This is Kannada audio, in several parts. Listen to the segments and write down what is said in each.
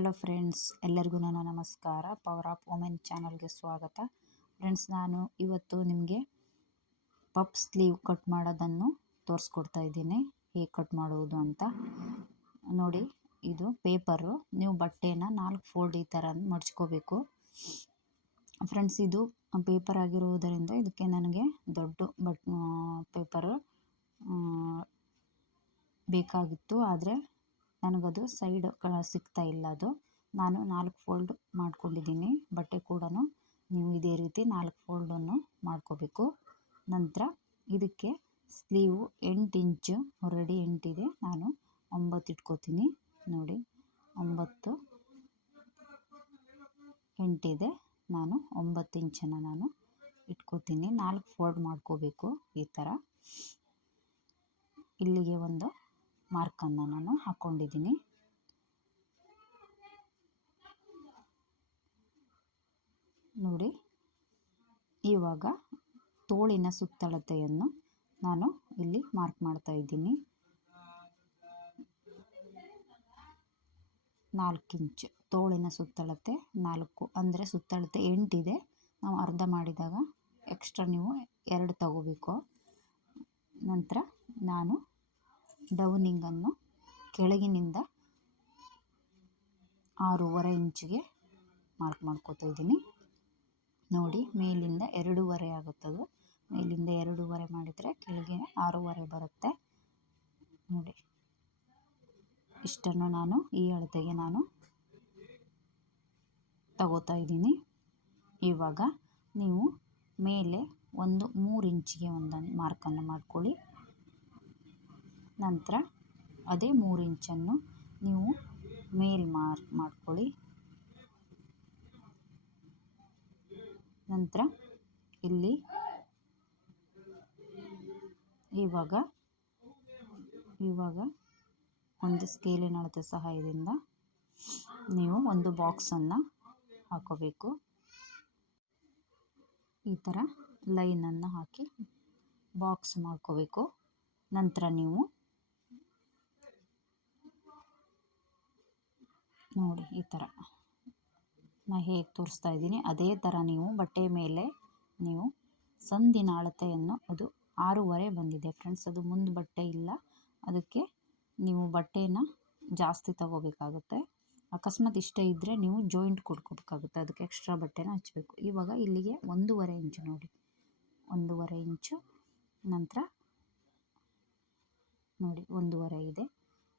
ಹಲೋ ಫ್ರೆಂಡ್ಸ್, ಎಲ್ಲರಿಗೂ ನನ್ನ ನಮಸ್ಕಾರ. ಪವರ್ ಆಫ್ ವುಮೆನ್ ಚಾನಲ್ಗೆ ಸ್ವಾಗತ. ಫ್ರೆಂಡ್ಸ್, ನಾನು ಇವತ್ತು ನಿಮಗೆ ಪಪ್ ಸ್ಲೀವ್ ಕಟ್ ಮಾಡೋದನ್ನು ತೋರಿಸ್ಕೊಡ್ತಾ ಇದ್ದೀನಿ. ಹೇಗೆ ಕಟ್ ಮಾಡುವುದು ಅಂತ. ನೋಡಿ, ಇದು ಪೇಪರು. ನೀವು ಬಟ್ಟೆನ ನಾಲ್ಕು ಫೋಲ್ಡ್ ಈ ಥರ ಮಡ್ಚ್ಕೋಬೇಕು. ಫ್ರೆಂಡ್ಸ್, ಇದು ಪೇಪರ್ ಆಗಿರುವುದರಿಂದ ಇದಕ್ಕೆ ನನಗೆ ದೊಡ್ಡ ಬಟ್ ಪೇಪರು ಬೇಕಾಗಿತ್ತು. ಆದರೆ ನನಗದು ಸೈಡ್ ಸಿಗ್ತಾ ಇಲ್ಲ ಅದು. ನಾನು ನಾಲ್ಕು ಫೋಲ್ಡ್ ಮಾಡ್ಕೊಂಡಿದ್ದೀನಿ. ಬಟ್ಟೆ ಕೂಡ ನೀವು ಇದೇ ರೀತಿ ನಾಲ್ಕು ಫೋಲ್ಡನ್ನು ಮಾಡ್ಕೋಬೇಕು. ನಂತರ ಇದಕ್ಕೆ ಸ್ಲೀವು ಎಂಟು ಇಂಚು ಹೊರಡಿ ಎಂಟಿದೆ ನಾನು ಒಂಬತ್ತು ಇಟ್ಕೋತೀನಿ. ನೋಡಿ, ಒಂಬತ್ತು ಎಂಟಿದೆ ನಾನು ಒಂಬತ್ತು ಇಂಚನ್ನು ನಾನು ಇಟ್ಕೋತೀನಿ. ನಾಲ್ಕು ಫೋಲ್ಡ್ ಮಾಡ್ಕೋಬೇಕು ಈ ಥರ. ಇಲ್ಲಿಗೆ ಒಂದು ಮಾರ್ಕನ್ನು ನಾನು ಹಾಕ್ಕೊಂಡಿದ್ದೀನಿ. ನೋಡಿ, ಇವಾಗ ತೋಳಿನ ಸುತ್ತಳತೆಯನ್ನು ನಾನು ಇಲ್ಲಿ ಮಾರ್ಕ್ ಮಾಡ್ತಾ ಇದ್ದೀನಿ. ನಾಲ್ಕು ಇಂಚು ತೋಳಿನ ಸುತ್ತಳತೆ ನಾಲ್ಕು, ಅಂದರೆ ಸುತ್ತಳತೆ ಎಂಟಿದೆ. ನಾವು ಅರ್ಧ ಮಾಡಿದಾಗ ಎಕ್ಸ್ಟ್ರಾ ನೀವು ಎರಡು ತಗೋಬೇಕು. ನಂತರ ನಾನು ಡೌನಿಂಗನ್ನು ಕೆಳಗಿನಿಂದ ಆರೂವರೆ ಇಂಚಿಗೆ ಮಾರ್ಕ್ ಮಾಡ್ಕೋತಾ ಇದ್ದೀನಿ. ನೋಡಿ, ಮೇಲಿಂದ ಎರಡೂವರೆ ಆಗುತ್ತದೆ. ಮೇಲಿಂದ ಎರಡೂವರೆ ಮಾಡಿದರೆ ಕೆಳಗೆ ಆರೂವರೆ ಬರುತ್ತೆ. ನೋಡಿ, ಇಷ್ಟನ್ನು ನಾನು ಈ ಅಳತೆಗೆ ನಾನು ತಗೋತಾ ಇದ್ದೀನಿ. ಇವಾಗ ನೀವು ಮೇಲೆ ಒಂದು ಮೂರು ಇಂಚಿಗೆ ಒಂದನ್ನು ಮಾರ್ಕನ್ನು ಮಾಡ್ಕೊಳ್ಳಿ. ನಂತರ ಅದೇ ಮೂರು ಇಂಚನ್ನು ನೀವು ಮೇಲ್ ಮಾರ್ಕ್ ಮಾಡ್ಕೊಳ್ಳಿ. ನಂತರ ಇಲ್ಲಿ ಇವಾಗ ಇವಾಗ ಒಂದು ಸ್ಕೇಲಿನ ಅಳತೆ ಸಹಾಯದಿಂದ ನೀವು ಒಂದು ಬಾಕ್ಸನ್ನು ಹಾಕೋಬೇಕು. ಈ ಥರ ಲೈನನ್ನು ಹಾಕಿ ಬಾಕ್ಸ್ ಮಾಡ್ಕೋಬೇಕು. ನಂತರ ನೀವು ನೋಡಿ, ಈ ಥರ. ನಾನು ಹೇಗೆ ತೋರಿಸ್ತಾ ಇದ್ದೀನಿ. ಅದೇ ಥರ ನೀವು ಬಟ್ಟೆ ಮೇಲೆ ನೀವು ಸಂದಿನ ಅಳತೆಯನ್ನು ಅದು ಆರೂವರೆ ಬಂದಿದೆ ಫ್ರೆಂಡ್ಸ್. ಅದು ಮುಂದೆ ಬಟ್ಟೆ ಇಲ್ಲ. ಅದಕ್ಕೆ ನೀವು ಬಟ್ಟೆನ ಜಾಸ್ತಿ ತಗೋಬೇಕಾಗುತ್ತೆ. ಅಕಸ್ಮಾತ್ ಇಷ್ಟ ಇದ್ದರೆ ನೀವು ಜಾಯಿಂಟ್ ಕೊಡ್ಕೋಬೇಕಾಗುತ್ತೆ. ಅದಕ್ಕೆ ಎಕ್ಸ್ಟ್ರಾ ಬಟ್ಟೆನ ಹಚ್ಚಬೇಕು ಇವಾಗ ಇಲ್ಲಿಗೆ ಒಂದೂವರೆ ಇಂಚು ನೋಡಿ. ಒಂದೂವರೆ ಇಂಚು ನಂತರ ನೋಡಿ, ಒಂದೂವರೆ ಇದೆ.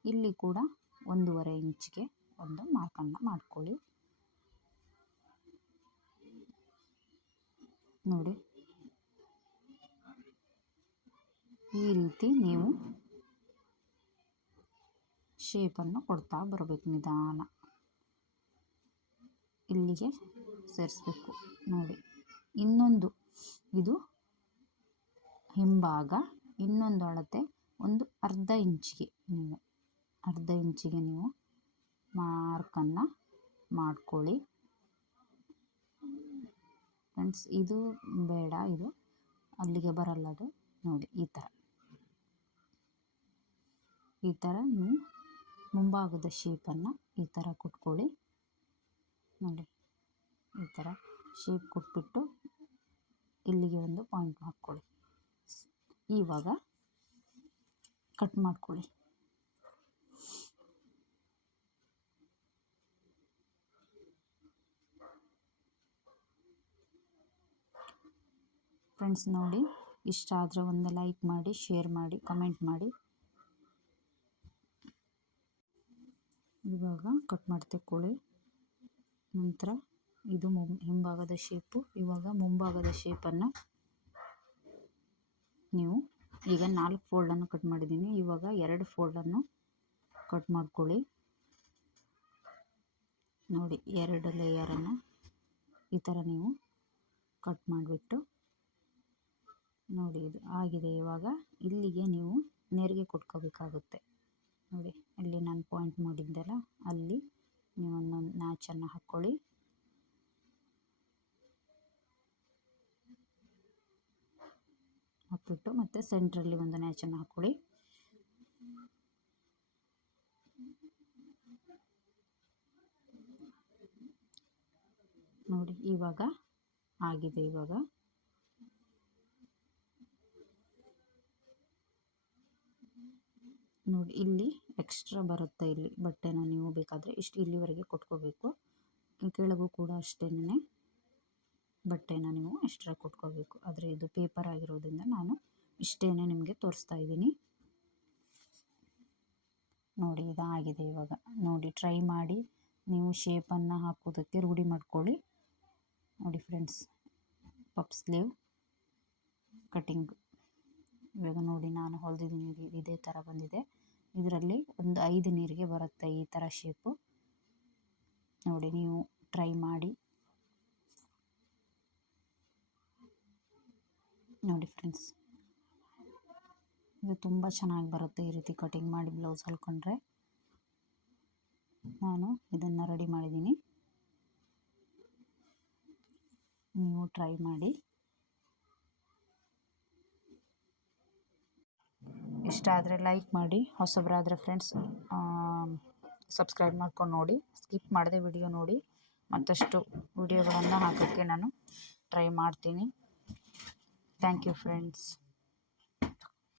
ಇಲ್ಲಿ ಕೂಡ ಒಂದೂವರೆ ಇಂಚಿಗೆ ಒಂದು ಮಾರ್ಕನ್ನು ಮಾಡ್ಕೊಳ್ಳಿ. ನೋಡಿ. ಈ ರೀತಿ ನೀವು ಶೇಪನ್ನು ಕೊಡ್ತಾ ಬರಬೇಕು ನಿಧಾನ. ಇಲ್ಲಿಗೆ ಸೇರಿಸ್ಬೇಕು. ನೋಡಿ. ಇನ್ನೊಂದು. ಇದು ಹಿಂಭಾಗ. ಇನ್ನೊಂದು ಅಳತೆ ಒಂದು ಅರ್ಧ ಇಂಚಿಗೆ ನೀವು. ಅರ್ಧ ಇಂಚಿಗೆ ನೀವು ಮಾರ್ಕನ್ನು ಮಾಡ್ಕೊಳ್ಳಿ. ಫ್ರೆಂಡ್ಸ್, ಇದು ಬೇಡ ಇದು. ಅಲ್ಲಿಗೆ ಬರಲ್ಲ ಅದು. ನೋಡಿ, ಈ ಥರ. ಈ ಥರ ನೀವು ಮುಂಭಾಗದ ಶೇಪನ್ನು ಈ ಥರ ಕುಟ್ಕೊಳ್ಳಿ. ನೋಡಿ, ಈ ಥರ ಶೇಪ್ ಕೊಟ್ಬಿಟ್ಟು ಇಲ್ಲಿಗೆ ಒಂದು ಪಾಯಿಂಟ್ ಹಾಕ್ಕೊಳ್ಳಿ. ಇವಾಗ ಕಟ್ ಮಾಡ್ಕೊಳ್ಳಿ. ಫ್ರೆಂಡ್ಸ್ ನೋಡಿ, ಇಷ್ಟ ಆದರೆ ಒಂದು ಲೈಕ್ ಮಾಡಿ ಶೇರ್ ಮಾಡಿ ಕಮೆಂಟ್ ಮಾಡಿ. ಇವಾಗ ಕಟ್ ಮಾಡ್ತೇವೆ ಕೋಳಿ. ನಂತರ ಇದು ಹಿಂಭಾಗದ ಶೇಪು ಇವಾಗ ಮುಂಭಾಗದ ಶೇಪನ್ನು ನೀವು ಈಗ ನಾಲ್ಕು ಫೋಲ್ಡನ್ನು ಕಟ್ ಮಾಡಿದ್ದೀನಿ ಇವಾಗ ಎರಡು ಫೋಲ್ಡನ್ನು ಕಟ್ ಮಾಡ್ಕೊಳ್ಳಿ. ನೋಡಿ, ಎರಡು ಲೇಯರನ್ನು ಈ ಥರ ನೀವು ಕಟ್ ಮಾಡಿಬಿಟ್ಟು ನೋಡಿ, ಇದು ಆಗಿದೆ ಇವಾಗ. ಇಲ್ಲಿಗೆ ನೀವು ನೆರಿಗೆ ಕೊಟ್ಕೋಬೇಕಾಗುತ್ತೆ. ನೋಡಿ ಅಲ್ಲಿ ನಾನು ಪಾಯಿಂಟ್ ಮಾಡಿದ್ದೆಲ್ಲ, ಅಲ್ಲಿ ನೀವು ಒಂದೊಂದು ನ್ಯಾಚನ್ನು ಹಾಕ್ಕೊಳ್ಳಿ ಹಾಕ್ಬಿಟ್ಟು ಮತ್ತು ಸೆಂಟ್ರಲ್ಲಿ ಒಂದು ನ್ಯಾಚನ್ನು ಹಾಕ್ಕೊಳ್ಳಿ ನೋಡಿ, ಇವಾಗ ಆಗಿದೆ ಇವಾಗ. ನೋಡಿ, ಇಲ್ಲಿ ಎಕ್ಸ್ಟ್ರಾ ಬರುತ್ತೆ ಇಲ್ಲಿ ಬಟ್ಟೆನ ನೀವು ಬೇಕಾದರೆ ಇಷ್ಟು ಇಲ್ಲಿವರೆಗೆ ಕೊಟ್ಕೋಬೇಕು. ಕೆಳಗೂ ಕೂಡ ಅಷ್ಟೇನೆ ಬಟ್ಟೆನ ನೀವು ಎಕ್ಸ್ಟ್ರಾ ಕೊಟ್ಕೋಬೇಕು. ಆದರೆ ಇದು ಪೇಪರ್ ಆಗಿರೋದ್ರಿಂದ ನಾನು ಇಷ್ಟೇ ನಿಮಗೆ ತೋರಿಸ್ತಾ ಇದ್ದೀನಿ. ನೋಡಿ, ಇದಾಗಿದೆ ಇವಾಗ. ನೋಡಿ ಟ್ರೈ ಮಾಡಿ ನೀವು ಶೇಪನ್ನು ಹಾಕೋದಕ್ಕೆ ರೂಢಿ ಮಾಡ್ಕೊಳ್ಳಿ. ನೋಡಿ ಫ್ರೆಂಡ್ಸ್ ಪಪ್ ಸ್ಲೀವ್ ಕಟಿಂಗ್ ಇವಾಗ ನೋಡಿ, ನಾನು ಹೊಲ್ದಿದ್ದೀನಿ, ಇದು ಇದೇ ಥರ ಬಂದಿದೆ. ಇದರಲ್ಲಿ ಒಂದು ಐದು ನೀರಿಗೆ ಬರುತ್ತೆ ಈ ಥರ ಶೇಪು ನೋಡಿ, ನೀವು ಟ್ರೈ ಮಾಡಿ. ನೋಡಿ ಫ್ರೆಂಡ್ಸ್ ಇದು ತುಂಬ ಚೆನ್ನಾಗಿ ಬರುತ್ತೆ ಈ ರೀತಿ ಕಟಿಂಗ್ ಮಾಡಿ ಬ್ಲೌಸ್ ಹೊಲ್ಕೊಂಡ್ರೆ ನಾನು ಇದನ್ನು ರೆಡಿ ಮಾಡಿದ್ದೀನಿ. ನೀವು ಟ್ರೈ ಮಾಡಿ. ಇಷ್ಟ ಆದರೆ ಲೈಕ್ ಮಾಡಿ ಹೊಸಬರಾದರೆ ಫ್ರೆಂಡ್ಸ್ ಸಬ್ಸ್ಕ್ರೈಬ್ ಮಾಡ್ಕೊಂಡು ನೋಡಿ ಸ್ಕಿಪ್ ಮಾಡದೆ ವಿಡಿಯೋ ನೋಡಿ, ಮತ್ತಷ್ಟು ವಿಡಿಯೋಗಳನ್ನು ಹಾಕೋಕ್ಕೆ ನಾನು ಟ್ರೈ ಮಾಡ್ತೀನಿ. Thank you friends